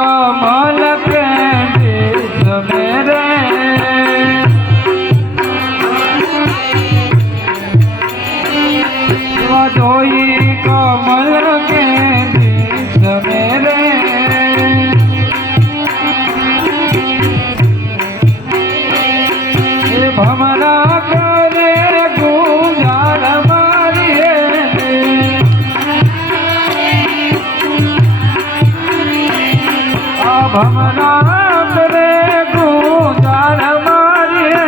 कमल के बीच मेरे जोई कमल के बीच मेरे भमरा करे गुजार मारिए भमरा करे गुजार मारिए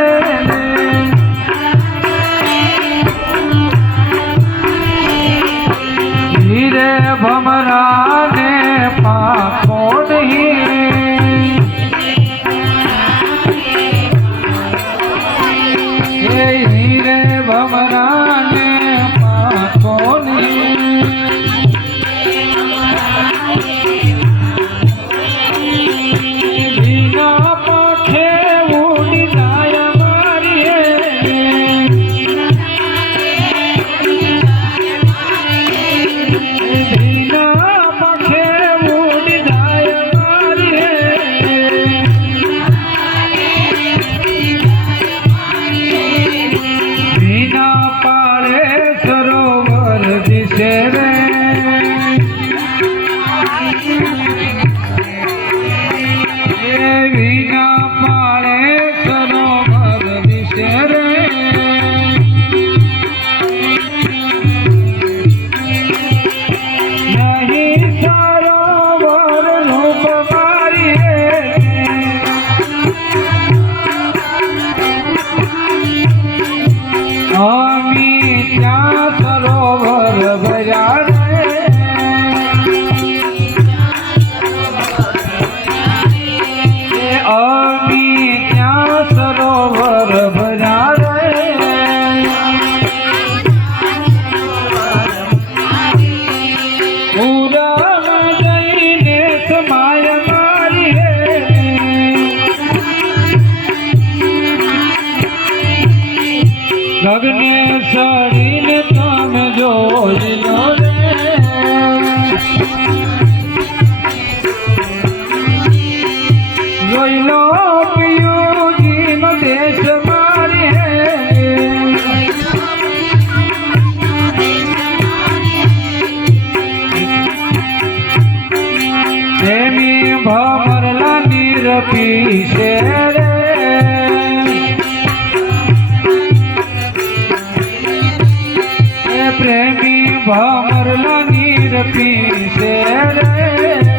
धीरे भमरा ने पाखो नहीं हीरे भमरा ने पाखो बिना पाखे उड़ी जाया मारिए बिना पाखे उड़ी जाया मारिए बिना पाले सरोवर दिशे रे बिना पाले सरोवर दिशे रे नहीं सरोवर रूप मारिए अमी त्या सरोवर भर्या रे अमी त्या सरोवर भर्या रे पूरा जईने समाय मारिए गगने सड़ीने तम जोई लो रे जोई लो पियोगी नो देश मारी है प्रेमी भमरला नीर पीछे रे प्रेमी भमरला नीर पीछे रे